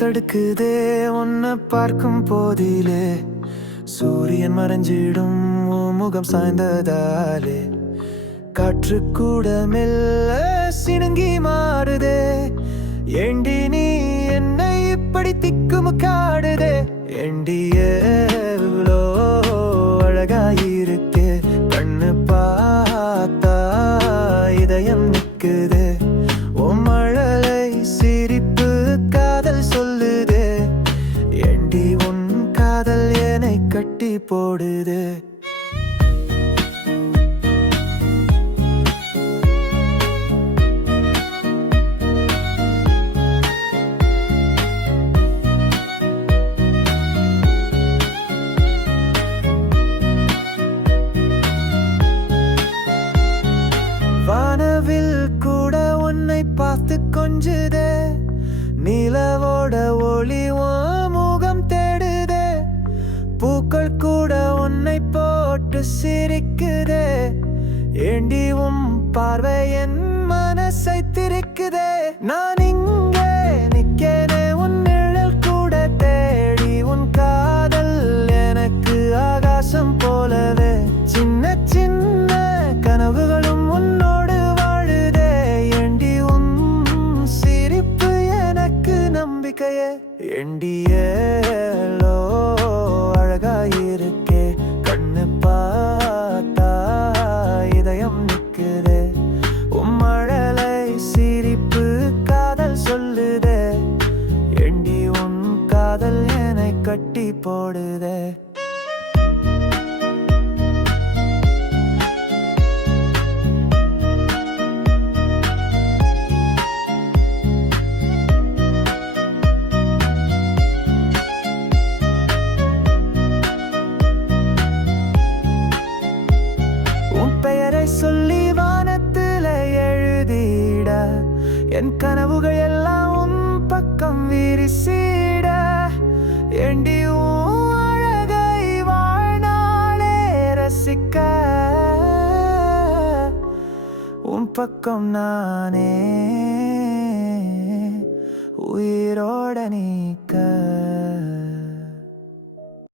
தடுக்குதே உன்னை பார்க்கும் போதிலே, சூரியன் மறைஞ்சிடும் உன் முகம் சாய்ந்ததாலே, காற்று கூட மெல்ல சிணுங்கி மாறுதே. ஏண்டி நீ என்னை இப்படி திக்குமுக்காடுதே, ஏண்டி எவ்வளோ அழகாயிருக்கே, கண்ணு பார்த்தா இதயம் நிக்குதே. உன் மழலை சிரிப்பு காதல் சொல்லுதே, ஏண்டி உன் காதல் என்னை கட்டி போடுதே. வானவில் கூட உன்னை பார்த்து கொஞ்சுதே, நிலவோட ஒளி உன் முகம் தேடுதே, பூக்கள் கூட உன்னை போட்டு சிரிக்குதே, ஏண்டி உன் பார்வை என் மனசை திரிக்குதே. நான் இங்கே நிக்கேனே உன் நிழல் கூட தேடி, உன் காதல் எனக்கு ஆகாசம் போலவே, சின்ன சின்ன கனவுகளும் உன்னோடு வாழுதே, ஏண்டி உன் சிரிப்பு எனக்கு நம்பிக்கையே, ஏண்டி ஏலோ அழகாயிருக்கே, கண்ணு பார்த்தா இதயம் நிக்குதே. உன் மழலை சிரிப்பு காதல் சொல்லுதே, ஏண்டி உன் காதல் என்னை கட்டி போடுதே. பெயரை சொல்லி வானத்துல எழுதிட, என் கனவுகள் எல்லாம் உன் பக்கம் விரிசிட, ஏண்டி உன் அழகை வாழ்நாளே ரசிக்க, உன் பக்கம் நானே உயிரோட நீக்க.